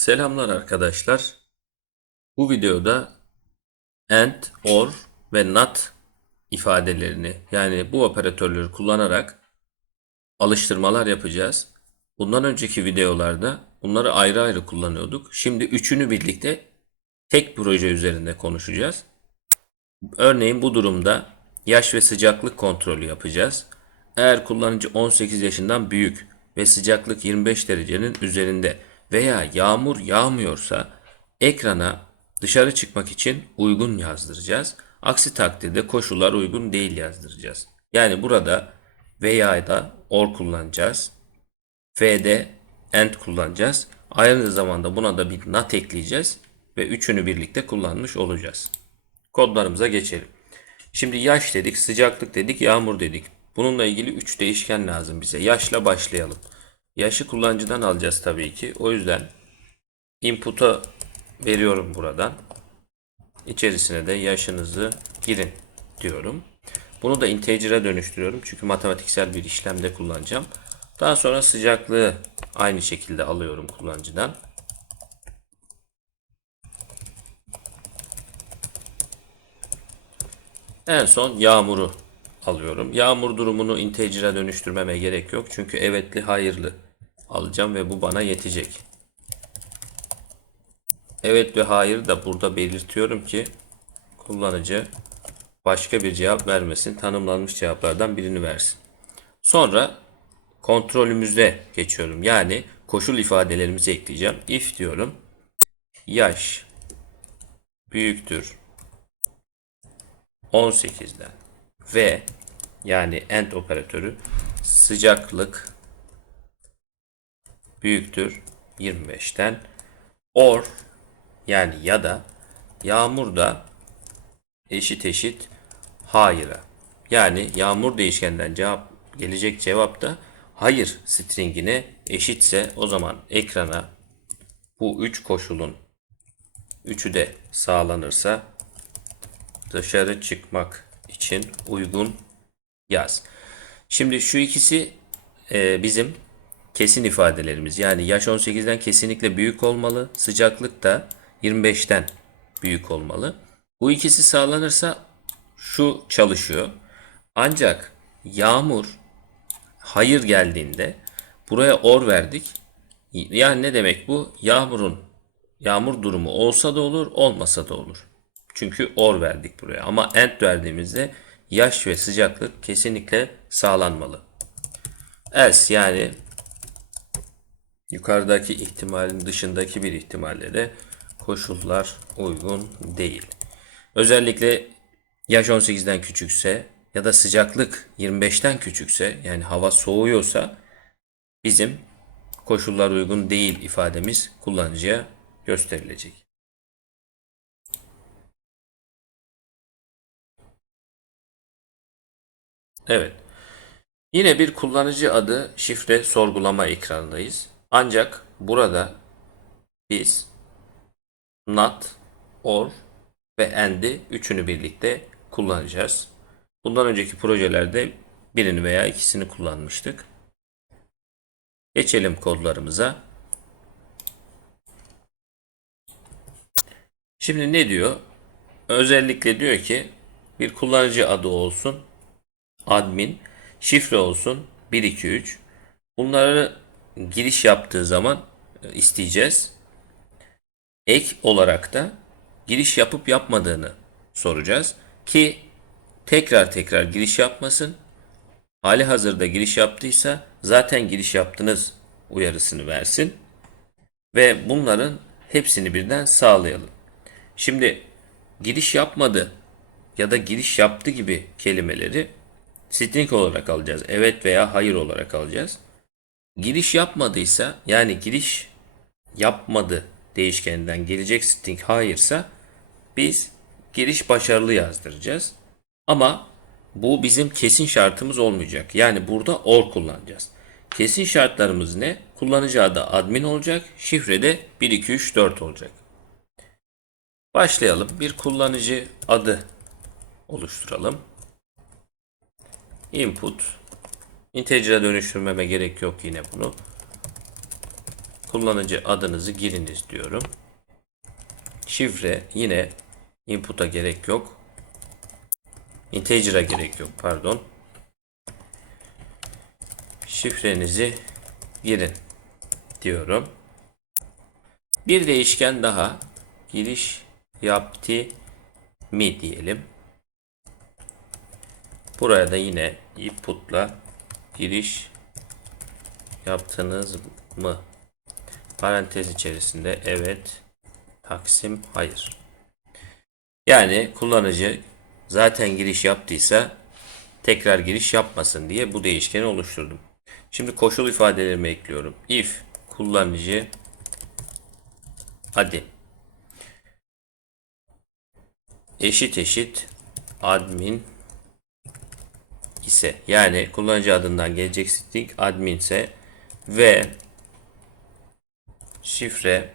Selamlar arkadaşlar. Bu videoda AND, OR ve NOT ifadelerini yani bu operatörleri kullanarak alıştırmalar yapacağız. Bundan önceki videolarda bunları ayrı ayrı kullanıyorduk. Şimdi üçünü birlikte tek proje üzerinde konuşacağız. Örneğin bu durumda yaş ve sıcaklık kontrolü yapacağız. Eğer kullanıcı 18 yaşından büyük ve sıcaklık 25 derecenin üzerinde veya yağmur yağmıyorsa ekrana dışarı çıkmak için uygun yazdıracağız. Aksi takdirde koşullar uygun değil yazdıracağız. Yani burada veya da or kullanacağız. F'de and kullanacağız. Aynı zamanda buna da bir not ekleyeceğiz ve üçünü birlikte kullanmış olacağız. Kodlarımıza geçelim. Şimdi yaş dedik, sıcaklık dedik, yağmur dedik. Bununla ilgili 3 değişken lazım bize. Yaşla başlayalım. Yaşı kullanıcıdan alacağız tabii ki. O yüzden input'a veriyorum buradan. İçerisine de yaşınızı girin diyorum. Bunu da integer'e dönüştürüyorum. Çünkü matematiksel bir işlemde kullanacağım. Daha sonra sıcaklığı aynı şekilde alıyorum kullanıcıdan. En son yağmuru alıyorum. Yağmur durumunu integer'e dönüştürmeme gerek yok. Çünkü evetli hayırlı alacağım ve bu bana yetecek. Evet ve hayır da burada belirtiyorum ki kullanıcı başka bir cevap vermesin. Tanımlanmış cevaplardan birini versin. Sonra kontrolümüze geçiyorum. Yani koşul ifadelerimizi ekleyeceğim. If diyorum. Yaş büyüktür 18'den ve yani end operatörü sıcaklık büyüktür 25'ten or yani ya da yağmur da eşit eşit hayır'a. Yani yağmur değişkenden cevap gelecek cevap da hayır stringine eşitse o zaman ekrana bu üç koşulun üçü de sağlanırsa dışarı çıkmak için uygun yaz. Şimdi şu ikisi e, bizim kesin ifadelerimiz. Yani yaş 18'den kesinlikle büyük olmalı. Sıcaklık da 25'ten büyük olmalı. Bu ikisi sağlanırsa şu çalışıyor. Ancak yağmur hayır geldiğinde buraya or verdik. Yani ne demek bu? Yağmurun yağmur durumu olsa da olur, olmasa da olur. Çünkü or verdik buraya. Ama end verdiğimizde yaş ve sıcaklık kesinlikle sağlanmalı. Else yani yukarıdaki ihtimalin dışındaki bir ihtimalle de koşullar uygun değil. Özellikle yaş 18'den küçükse ya da sıcaklık 25'ten küçükse yani hava soğuyorsa bizim koşullar uygun değil ifademiz kullanıcıya gösterilecek. Evet. Yine bir kullanıcı adı şifre sorgulama ekranındayız. Ancak burada biz not, or ve and'i üçünü birlikte kullanacağız. Bundan önceki projelerde birini veya ikisini kullanmıştık. Geçelim kodlarımıza. Şimdi ne diyor? Özellikle diyor ki bir kullanıcı adı olsun admin, şifre olsun 123. Bunları giriş yaptığı zaman e, isteyeceğiz. Ek olarak da giriş yapıp yapmadığını soracağız ki tekrar tekrar giriş yapmasın. Hali hazırda giriş yaptıysa zaten giriş yaptınız uyarısını versin ve bunların hepsini birden sağlayalım. Şimdi giriş yapmadı ya da giriş yaptı gibi kelimeleri string olarak alacağız. Evet veya hayır olarak alacağız. Giriş yapmadıysa yani giriş yapmadı değişkeninden gelecek string hayırsa biz giriş başarılı yazdıracağız. Ama bu bizim kesin şartımız olmayacak. Yani burada or kullanacağız. Kesin şartlarımız ne? Kullanıcı adı admin olacak. Şifre de 1, 2, 3, 4 olacak. Başlayalım. Bir kullanıcı adı oluşturalım. Input. Integer'e dönüştürmeme gerek yok yine bunu. kullanıcı adınızı giriniz diyorum. Şifre yine input'a gerek yok. Integer'a gerek yok pardon. Şifrenizi girin diyorum. Bir değişken daha giriş yaptı mi diyelim. Buraya da yine input'la giriş yaptınız mı? Parantez içerisinde evet, taksim hayır. Yani kullanıcı zaten giriş yaptıysa tekrar giriş yapmasın diye bu değişkeni oluşturdum. Şimdi koşul ifadelerimi ekliyorum. If kullanıcı adı eşit eşit admin ise yani kullanıcı adından gelecek string admin ise ve şifre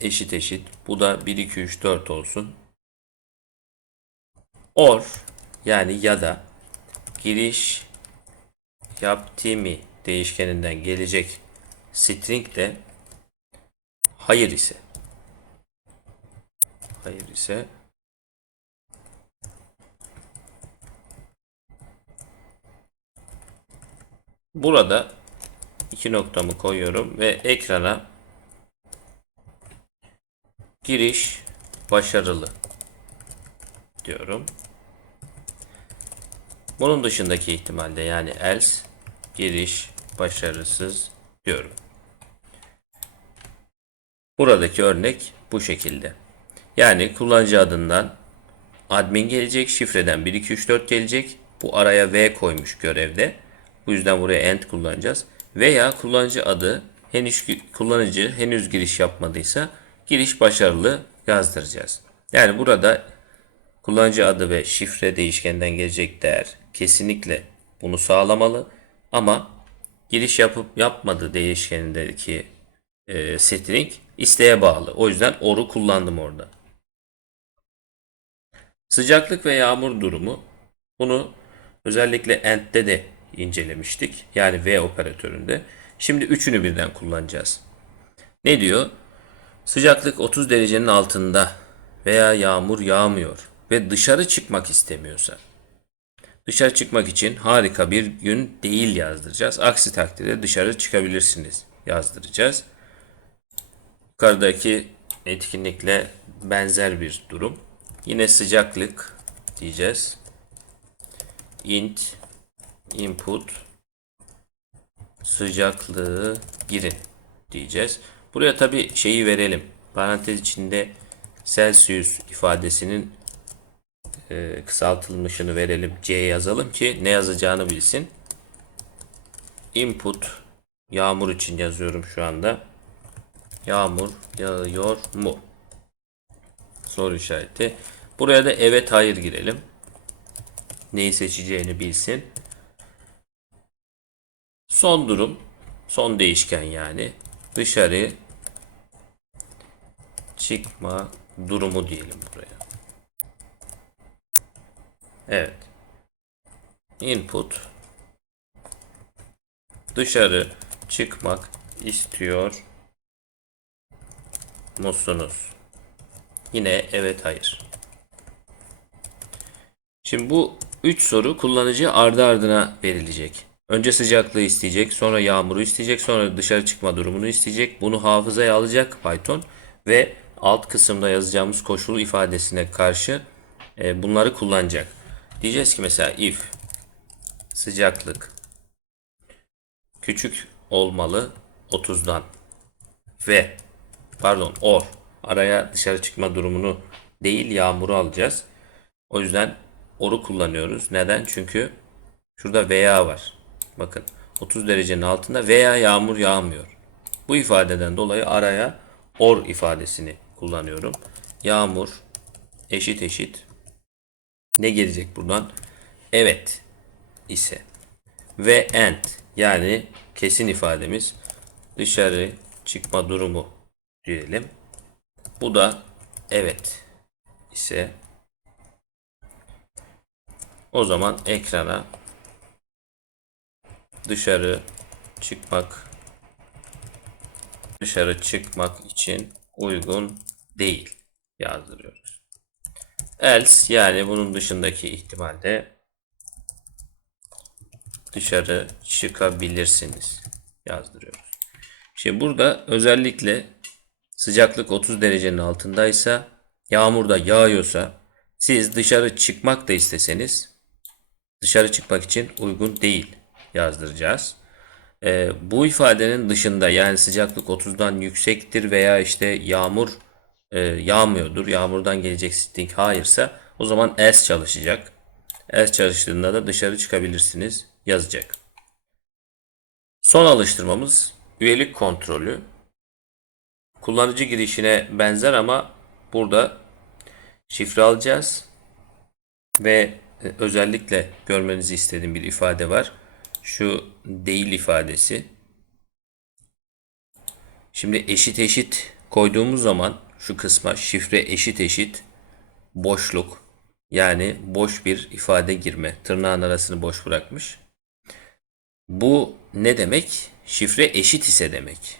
eşit eşit bu da 1 2 3 4 olsun. Or yani ya da giriş yaptı mı değişkeninden gelecek string de hayır ise hayır ise burada iki noktamı koyuyorum ve ekrana giriş başarılı diyorum. Bunun dışındaki ihtimalde yani else giriş başarısız diyorum. Buradaki örnek bu şekilde. Yani kullanıcı adından admin gelecek, şifreden 1 2 3 4 gelecek. Bu araya v koymuş görevde. Bu yüzden buraya end kullanacağız. Veya kullanıcı adı henüz kullanıcı henüz giriş yapmadıysa giriş başarılı yazdıracağız. Yani burada kullanıcı adı ve şifre değişkeninden gelecek değer kesinlikle bunu sağlamalı. Ama giriş yapıp yapmadığı değişkenindeki e, string isteğe bağlı. O yüzden or'u kullandım orada. Sıcaklık ve yağmur durumu bunu özellikle end'de de incelemiştik. Yani V operatöründe. Şimdi üçünü birden kullanacağız. Ne diyor? Sıcaklık 30 derecenin altında veya yağmur yağmıyor ve dışarı çıkmak istemiyorsa dışarı çıkmak için harika bir gün değil yazdıracağız. Aksi takdirde dışarı çıkabilirsiniz yazdıracağız. Yukarıdaki etkinlikle benzer bir durum. Yine sıcaklık diyeceğiz. int input sıcaklığı girin diyeceğiz. Buraya tabi şeyi verelim. Parantez içinde Celsius ifadesinin e, kısaltılmışını verelim. C yazalım ki ne yazacağını bilsin. Input yağmur için yazıyorum şu anda. Yağmur yağıyor mu? Soru işareti. Buraya da evet hayır girelim. Neyi seçeceğini bilsin. Son durum, son değişken yani dışarı çıkma durumu diyelim buraya. Evet. Input dışarı çıkmak istiyor musunuz? Yine evet hayır. Şimdi bu 3 soru kullanıcı ardı ardına verilecek. Önce sıcaklığı isteyecek, sonra yağmuru isteyecek, sonra dışarı çıkma durumunu isteyecek. Bunu hafızaya alacak Python ve alt kısımda yazacağımız koşul ifadesine karşı e, bunları kullanacak. Diyeceğiz ki mesela if sıcaklık küçük olmalı 30'dan ve pardon or araya dışarı çıkma durumunu değil yağmuru alacağız. O yüzden or'u kullanıyoruz. Neden? Çünkü şurada veya var. Bakın 30 derecenin altında veya yağmur yağmıyor. Bu ifadeden dolayı araya or ifadesini kullanıyorum. Yağmur eşit eşit ne gelecek buradan? Evet ise ve and yani kesin ifademiz dışarı çıkma durumu diyelim. Bu da evet ise o zaman ekrana dışarı çıkmak dışarı çıkmak için uygun değil yazdırıyoruz. Else yani bunun dışındaki ihtimalde dışarı çıkabilirsiniz yazdırıyoruz. Şimdi burada özellikle sıcaklık 30 derecenin altındaysa yağmur da yağıyorsa siz dışarı çıkmak da isteseniz dışarı çıkmak için uygun değil yazdıracağız. Ee, bu ifadenin dışında yani sıcaklık 30'dan yüksektir veya işte yağmur e, yağmıyordur. Yağmurdan gelecek string hayırsa o zaman else çalışacak. Else çalıştığında da dışarı çıkabilirsiniz yazacak. Son alıştırmamız üyelik kontrolü. Kullanıcı girişine benzer ama burada şifre alacağız ve e, özellikle görmenizi istediğim bir ifade var. Şu değil ifadesi. Şimdi eşit eşit koyduğumuz zaman şu kısma şifre eşit eşit boşluk yani boş bir ifade girme. Tırnağın arasını boş bırakmış. Bu ne demek? Şifre eşit ise demek.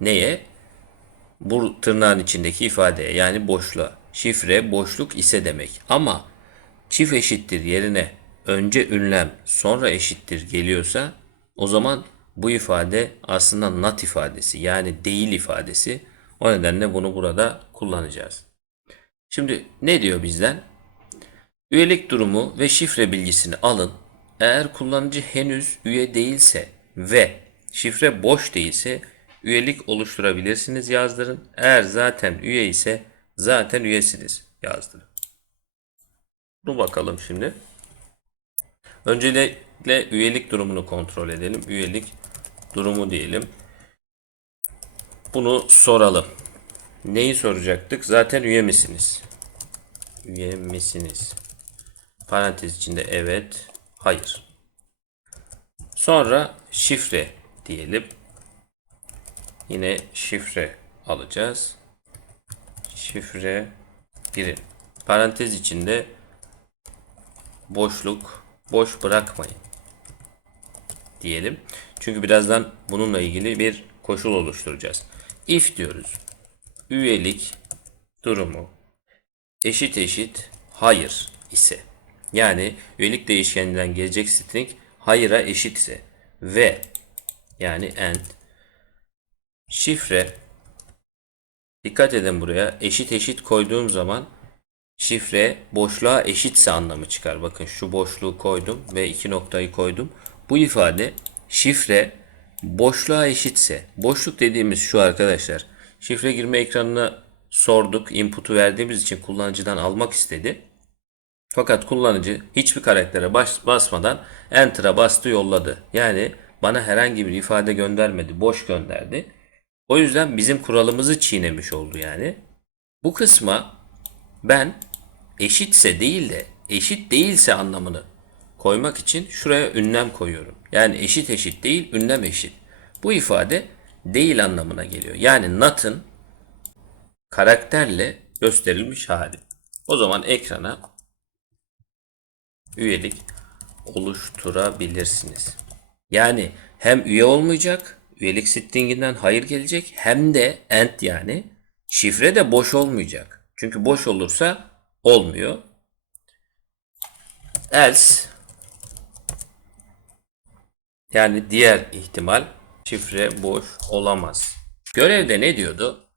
Neye? Bu tırnağın içindeki ifadeye yani boşluğa. Şifre boşluk ise demek. Ama çift eşittir yerine önce ünlem sonra eşittir geliyorsa o zaman bu ifade aslında not ifadesi yani değil ifadesi. O nedenle bunu burada kullanacağız. Şimdi ne diyor bizden? Üyelik durumu ve şifre bilgisini alın. Eğer kullanıcı henüz üye değilse ve şifre boş değilse üyelik oluşturabilirsiniz yazdırın. Eğer zaten üye ise zaten üyesiniz yazdırın. Dur bakalım şimdi. Öncelikle üyelik durumunu kontrol edelim. Üyelik durumu diyelim. Bunu soralım. Neyi soracaktık? Zaten üye misiniz? Üye misiniz? Parantez içinde evet, hayır. Sonra şifre diyelim. Yine şifre alacağız. Şifre girin. Parantez içinde boşluk, boş bırakmayın diyelim. Çünkü birazdan bununla ilgili bir koşul oluşturacağız. If diyoruz. Üyelik durumu eşit eşit hayır ise yani üyelik değişkeninden gelecek string hayır'a eşit ise ve yani and şifre dikkat edin buraya eşit eşit koyduğum zaman şifre boşluğa eşitse anlamı çıkar. Bakın şu boşluğu koydum ve iki noktayı koydum. Bu ifade şifre boşluğa eşitse. Boşluk dediğimiz şu arkadaşlar. Şifre girme ekranına sorduk. Input'u verdiğimiz için kullanıcıdan almak istedi. Fakat kullanıcı hiçbir karaktere bas, basmadan Enter'a bastı yolladı. Yani bana herhangi bir ifade göndermedi. Boş gönderdi. O yüzden bizim kuralımızı çiğnemiş oldu yani. Bu kısma ben eşitse değil de eşit değilse anlamını koymak için şuraya ünlem koyuyorum. Yani eşit eşit değil, ünlem eşit. Bu ifade değil anlamına geliyor. Yani not'ın karakterle gösterilmiş hali. O zaman ekrana üyelik oluşturabilirsiniz. Yani hem üye olmayacak, üyelik stringinden hayır gelecek hem de end yani şifre de boş olmayacak. Çünkü boş olursa olmuyor. Else yani diğer ihtimal şifre boş olamaz. Görevde ne diyordu?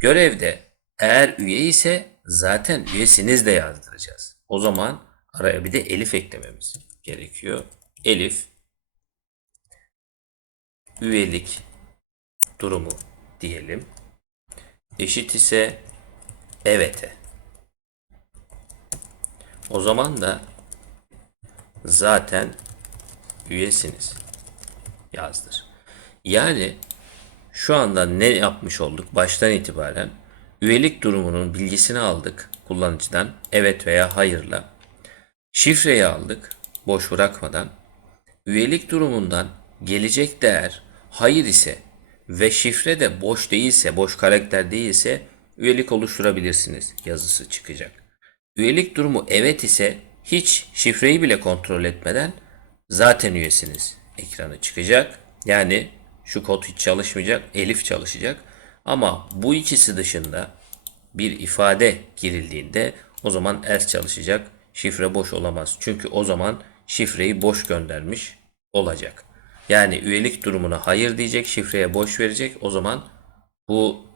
Görevde eğer üye ise zaten üyesiniz de yazdıracağız. O zaman araya bir de elif eklememiz gerekiyor. Elif üyelik durumu diyelim. Eşit ise evet'e. O zaman da zaten üyesiniz yazdır. Yani şu anda ne yapmış olduk baştan itibaren? Üyelik durumunun bilgisini aldık kullanıcıdan evet veya hayırla. Şifreyi aldık boş bırakmadan. Üyelik durumundan gelecek değer hayır ise ve şifre de boş değilse, boş karakter değilse üyelik oluşturabilirsiniz yazısı çıkacak. Üyelik durumu evet ise hiç şifreyi bile kontrol etmeden zaten üyesiniz ekranı çıkacak. Yani Şu kod hiç çalışmayacak. Elif çalışacak. Ama bu ikisi dışında bir ifade girildiğinde o zaman else çalışacak. Şifre boş olamaz. Çünkü o zaman şifreyi boş göndermiş olacak. Yani üyelik durumuna hayır diyecek, şifreye boş verecek. O zaman bu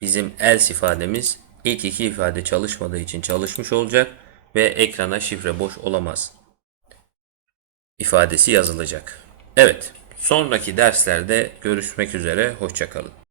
bizim else ifademiz ilk iki ifade çalışmadığı için çalışmış olacak ve ekrana şifre boş olamaz ifadesi yazılacak. Evet, sonraki derslerde görüşmek üzere, hoşçakalın.